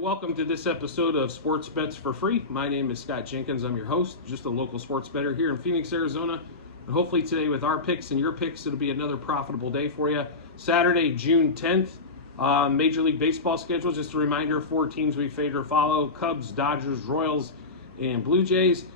Welcome to this episode of Sports Bets for Free. My name is Scott Jenkins. I'm your host, just a local sports bettor here in Phoenix, Arizona. And hopefully today with our picks and your picks, it'll be another profitable day for you. Saturday, June 10th, Major League Baseball schedule. Just a reminder of 4 teams we favor follow: Cubs, Dodgers, Royals, and Blue Jays.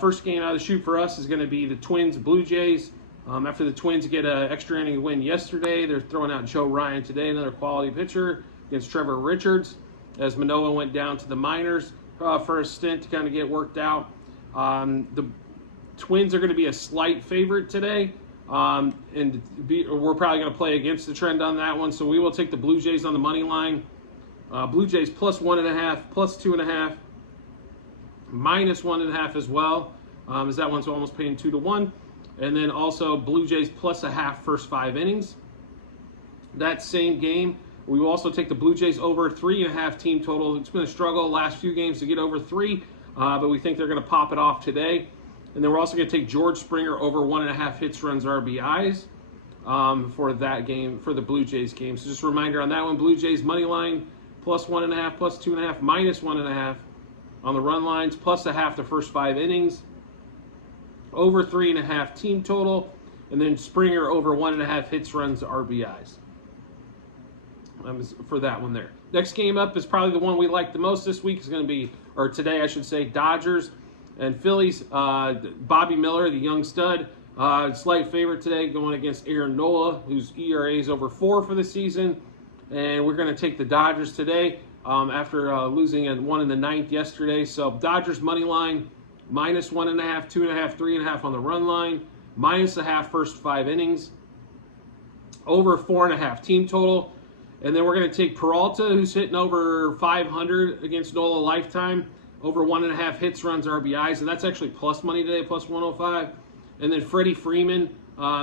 First game out of the chute for us is going to be the Twins, Blue Jays. After the Twins get an extra inning win yesterday, they're throwing out Joe Ryan today, another quality pitcher, against Trevor Richards, as Manoah went down to the minors for a stint to kind of get worked out. The Twins are going to be a slight favorite today, and we're probably going to play against the trend on that one, so we will take the Blue Jays on the money line. Blue Jays plus 1.5, plus 2.5, minus 1.5 as well, as that one's almost paying 2-1. And then also Blue Jays plus 0.5 first 5 innings. That same game, we will also take the Blue Jays over 3.5 team total. It's been a struggle the last few games to get over 3, but we think they're going to pop it off today. And then we're also going to take George Springer over 1.5 hits, runs, RBIs for that game, for the Blue Jays game. So just a reminder on that one: Blue Jays money line plus 1.5, plus 2.5, minus 1.5 on the run lines, plus 0.5 the first 5 innings. Over 3.5 team total, and then Springer over 1.5 hits, runs, RBIs for that one there. Next game up is probably the one we like the most this week. Is going to be, or today I should say, Dodgers and Phillies. Bobby Miller, the young stud, slight favorite today, going against Aaron Nola, whose ERA is over 4 for the season. And we're going to take the Dodgers today after losing one in the 9th yesterday. So Dodgers money line, minus 1.5, 2.5, 3.5 on the run line, minus 0.5 first 5 innings, over 4.5 team total. And then we're going to take Peralta, who's hitting over 500 against Nola lifetime, over 1.5 hits, runs, RBIs, and that's actually plus money today, plus 105. And then Freddie Freeman,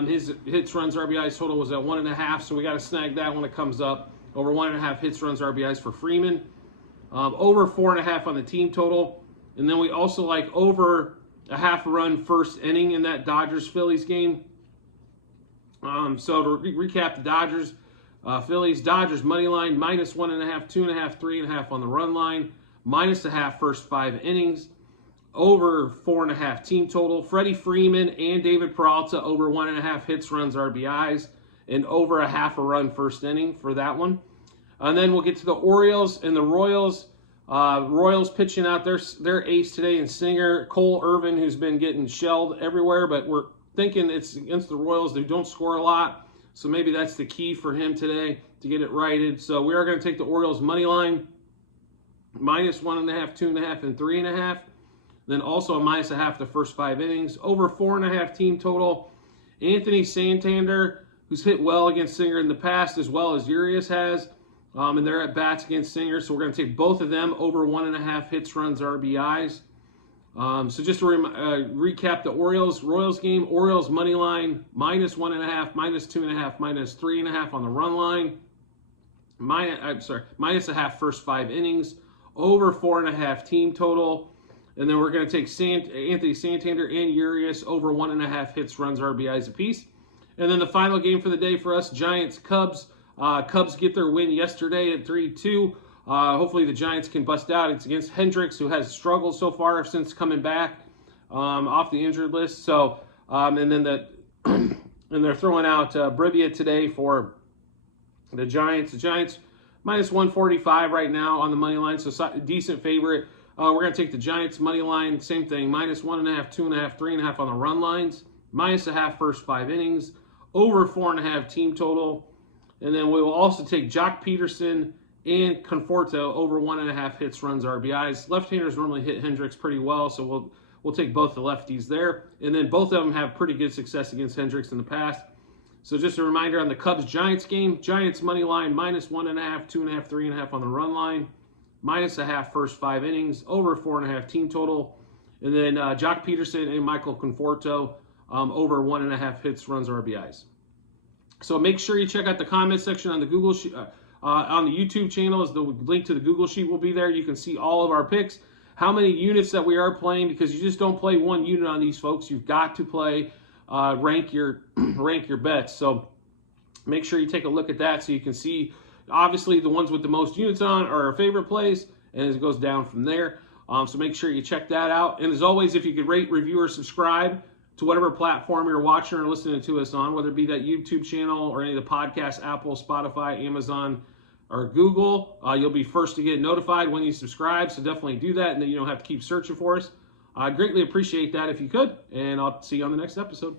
his hits, runs, RBIs total was at 1.5, so we got to snag that when it comes up. Over 1.5 hits, runs, RBIs for Freeman, over 4.5 on the team total. And then we also like over 0.5 run first inning in that Dodgers-Phillies game. So to recap the Dodgers, Phillies, Dodgers money line, minus 1.5, 2.5, 3.5 on the run line, minus 0.5 first 5 innings, over 4.5 team total. Freddie Freeman and David Peralta over 1.5 hits, runs, RBIs, and over 0.5 run first inning for that one. And then we'll get to the Orioles and the Royals. Royals pitching out their ace today in Singer, Cole Irvin, who's been getting shelled everywhere, but we're thinking it's against the Royals. They don't score a lot, so maybe that's the key for him today to get it righted. So we are going to take the Orioles money line, minus 1.5, 2.5, and 3.5. Then also a minus 0.5 the first 5 innings, over 4.5 team total. Anthony Santander, who's hit well against Singer in the past, as well as Urias has. And they're at bats against Singer, so we're going to take both of them over 1.5 hits, runs, RBIs. So just to recap the Royals game: Orioles money line, minus 1.5, minus 2.5, minus 3.5 on the run line. Minus 0.5 first 5 innings, over 4.5 team total. And then we're going to take Anthony Santander and Urias over 1.5 hits, runs, RBIs apiece. And then the final game for the day for us: Giants-Cubs. Cubs get their win yesterday at 3-2. Hopefully the Giants can bust out. It's against Hendricks, who has struggled so far since coming back off the injured list. So, and then and they're throwing out Brivia today for the Giants. The Giants minus 145 right now on the money line, so decent favorite. We're going to take the Giants money line, same thing, minus 1.5, 2.5, 3.5 on the run lines, minus 0.5 first 5 innings, over 4.5 team total. And then we will also take Jock Peterson and Conforto over 1.5 hits, runs, RBIs. Left-handers normally hit Hendricks pretty well, so we'll take both the lefties there. And then both of them have pretty good success against Hendricks in the past. So just a reminder on the Cubs-Giants game: Giants money line, minus 1.5, 2.5, 3.5 on the run line, minus 0.5 first 5 innings, over 4.5 team total. And then Jock Peterson and Michael Conforto over 1.5 hits, runs, RBIs. So make sure you check out the comment section on the Google sheet, on the YouTube channel. Is the link to the Google sheet will be there. You can see all of our picks, how many units that we are playing, because you just don't play one unit on these, folks. You've got to play rank your bets. So make sure you take a look at that so you can see obviously the ones with the most units on are our favorite plays, and it goes down from there. So make sure you check that out. And as always, if you could rate, review, or subscribe to whatever platform you're watching or listening to us on, whether it be that YouTube channel or any of the podcasts, Apple, Spotify, Amazon, or Google, you'll be first to get notified when you subscribe. So definitely do that, and then you don't have to keep searching for us. I'd greatly appreciate that if you could, and I'll see you on the next episode.